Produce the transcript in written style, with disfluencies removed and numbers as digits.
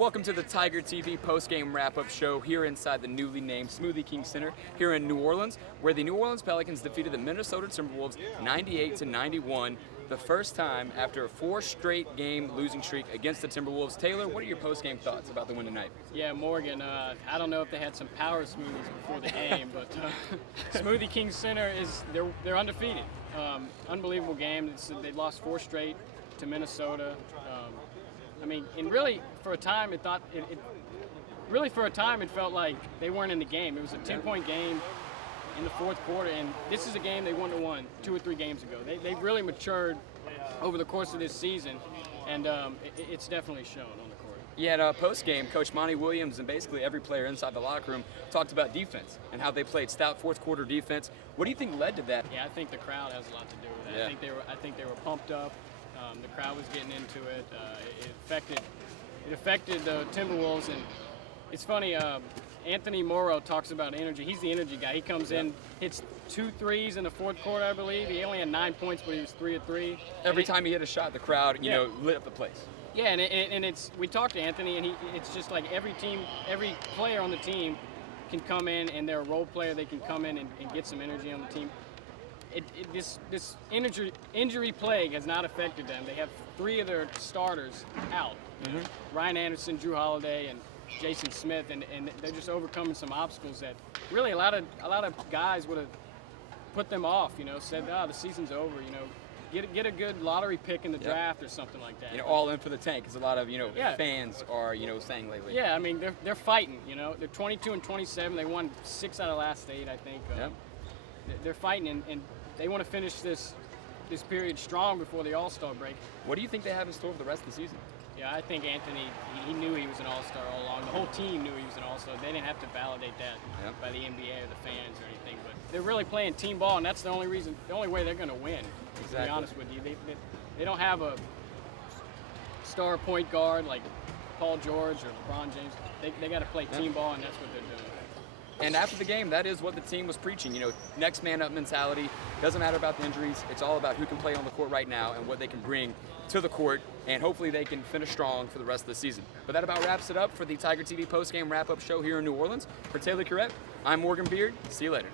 Welcome to the Tiger TV post-game wrap-up show here inside the newly named Smoothie King Center here in New Orleans, where the New Orleans Pelicans defeated the Minnesota Timberwolves 98-91, the first time after a 4 straight game losing streak against the Timberwolves. Taylor, what are your post-game thoughts about the win tonight? Yeah, Morgan, I don't know if they had some power smoothies before the game, but Smoothie King Center they're undefeated. Unbelievable game. They lost 4 straight to Minnesota. And really for a time it felt like they weren't in the game. It was a 10-point game in the fourth quarter, and this is a game they wouldn't have won 2 or 3 games ago. They've really matured over the course of this season, and it's definitely shown on the court. Yeah, at post-game, Coach Monty Williams and basically every player inside the locker room talked about defense and how they played stout fourth-quarter defense. What do you think led to that? Yeah, I think the crowd has a lot to do with it. Yeah. I think they were pumped up. The crowd was getting into it. It affected the Timberwolves, and it's funny. Anthony Morrow talks about energy. He's the energy guy. He comes in, hits 2 threes in the fourth quarter, I believe. He only had 9 points, but he was 3 of 3. Every time he hit a shot, the crowd, lit up the place. Yeah, and we talked to Anthony, and it's just like every player on the team can come in, and they're a role player. They can come in and get some energy on the team. This injury plague has not affected them. They have 3 of their starters out. Ryan Anderson, Drew Holiday, and Jason Smith, and they're just overcoming some obstacles that really a lot of guys would have put them off. Said, the season's over. Get a good lottery pick in the draft or something like that. All in for the tank, as a lot of fans are saying lately. Yeah, I mean they're fighting. They're 22-27. They won 6 out of the last 8, I think. They're fighting, and they want to finish this period strong before the All-Star break. What do you think they have in store for the rest of the season? Yeah, I think Anthony, he knew he was an All-Star all along. The whole team knew he was an All-Star. They didn't have to validate that by the NBA or the fans or anything. But they're really playing team ball, and that's the only way they're going to win. Exactly. To be honest with you, they don't have a star point guard like Paul George or LeBron James. They got to play team ball, and that's what they're doing. And after the game, that is what the team was preaching. Next man up mentality. Doesn't matter about the injuries. It's all about who can play on the court right now and what they can bring to the court. And hopefully they can finish strong for the rest of the season. But that about wraps it up for the Tiger TV postgame wrap-up show here in New Orleans. For Taylor Curet, I'm Morgan Beard. See you later.